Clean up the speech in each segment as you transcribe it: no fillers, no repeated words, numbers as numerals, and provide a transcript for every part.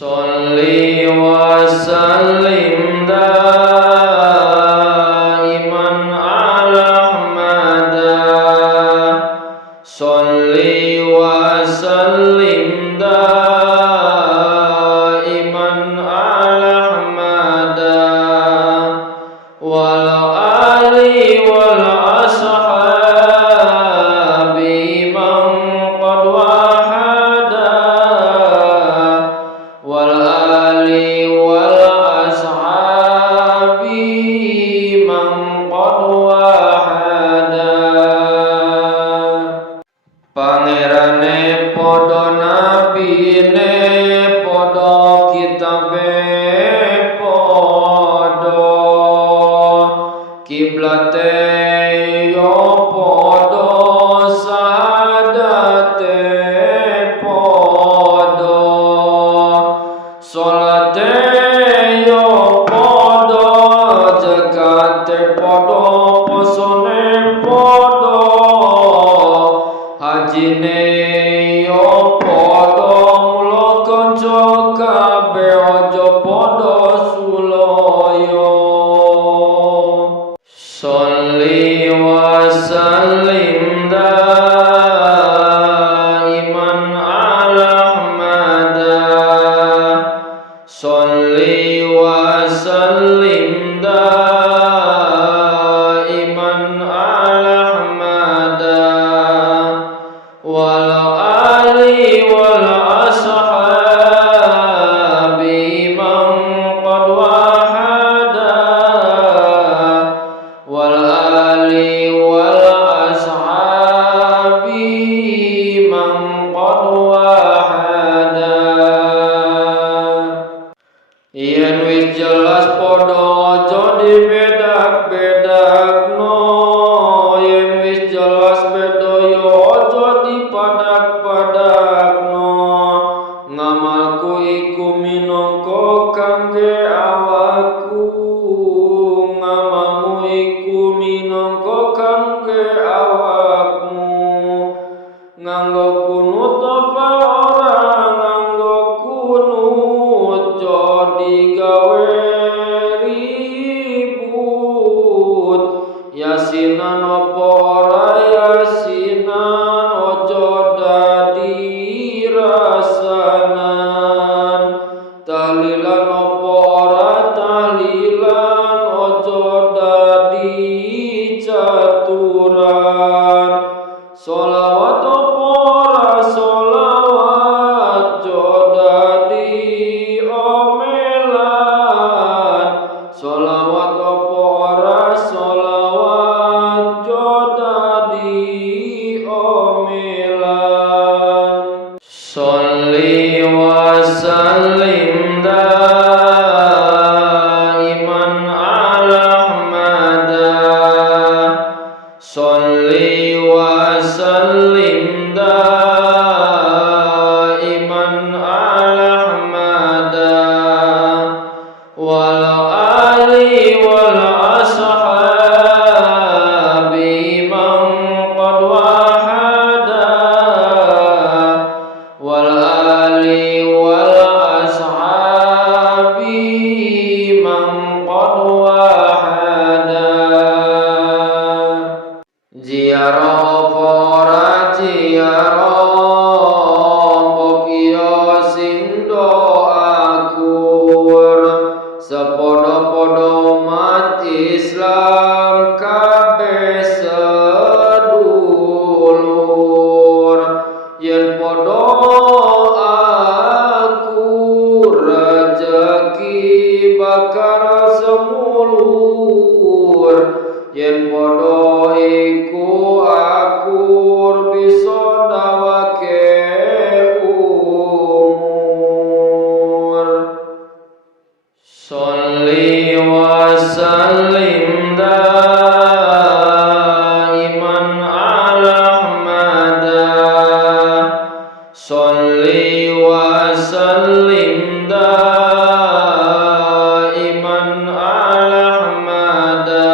Sholli wa sallim daiman ala Ahmada. Sholli wa sallim daiman ala Ahmada. Wal ali wal ashabi man qad wahada. Wal ali wal ashabi man qad wahada. Pangerane podo nabine podo kitabe podo kiblate yo podo sahadate podo salate yo podo zakate podo posone podo hajine yo podo mulo kanca kabeh aja podo suloyo. Sholli wa sallim daiman ala Ahmada. Sholli wa sallim daiman ala Ahmada. Wal ali wal ashabi man qad wahada. Wal ali wal ashabi man qad wahada. Yen wis jelas podo aja dibedak-bedakno. Yen wis jelas beda yo aja dipadak-padakno. Ngamalku iku minangka kangge awakku. Ngamalmu iku minangka kangge awakmu. Nganggo kunut apa ora nganggo kunut jadi gawe ribut. Yasinan apa ora yasinan ojo dadi rasanan. Tahlilan apa ora tahlilan ojo dadi caturan. Sholawat apa ora sholawat ojo dadi omelan. Sholawat apa ora sholawat ojo dadi omelan. Sholli wa sallim daiman ala Ahmada. Sholli wa sallim daiman ala Ahmada. Wal ali wal ashabi man qad wahada. Wal ali wal ashabi man qad wahada. Ziarah para ziarah pokiyo sing doakur. Sepodo-podo umat Islam kabeh sedulur. Yen podo akur rejeki bakal semulur. Yen podo iku akur bisa dawake umur. Sholli wa sallim daiman ala Ahmada. Sholli wa sallim daiman ala Ahmada.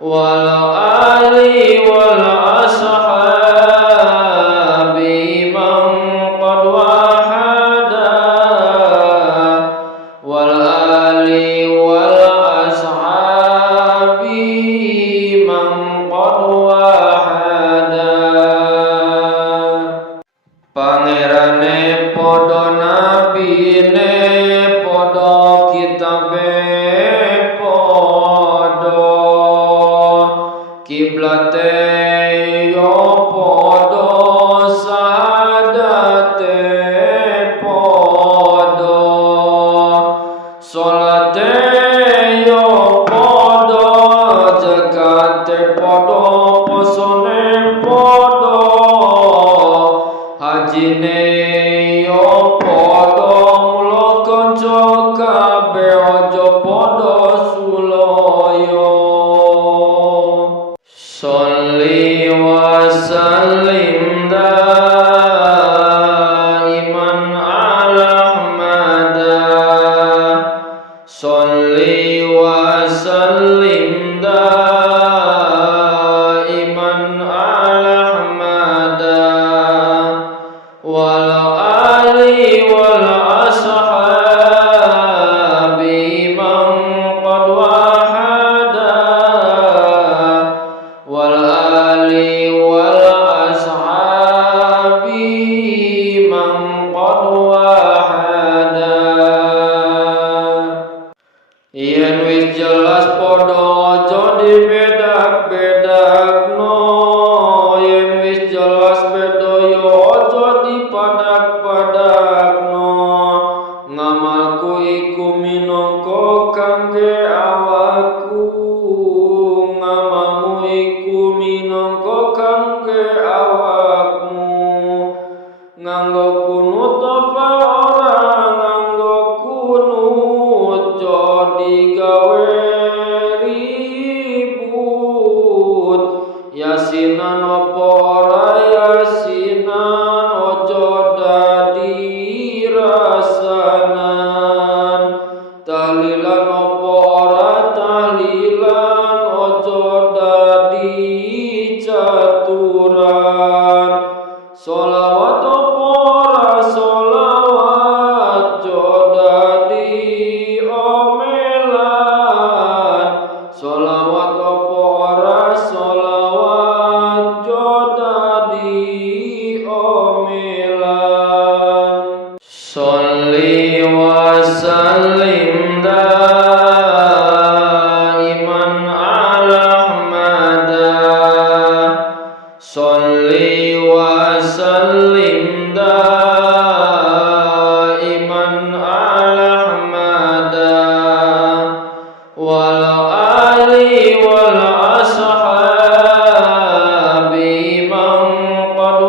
Wal ali wal ashabi man qad wahada. wajine yo padha mula kanca kabeh aja padha sulaya. Sholli wa sallim daiman ala Ahmada. Sholli wa sallim daiman ala Ahmada wal ali wal ashabi man qad wahada wal ali wal ashabi man qad wahada. Yen wis jelas padha aja dibedak-bedakno, yen wis jelas beda yo aja dipadak-padakno. Ngamalku iku minangka kangge awakku, ngamalmu iku minangka kangge awakmu. Nganggo kunut apa ora nganggo kunut jadi gawe ribut. Yasinan apa ora yasinan ojo dadi rasanan. Tahlilan apa ora tahlilan ojo dadi caturan. Sholawat apa ora sholawat jo dadi omelan. Sholawat apa ora sholawat jo dadi omelan. Sholli wa sallim daiman ala Ahmada. Sholli wa sallim daiman ala Ahmada wal ali wal ashabi man qad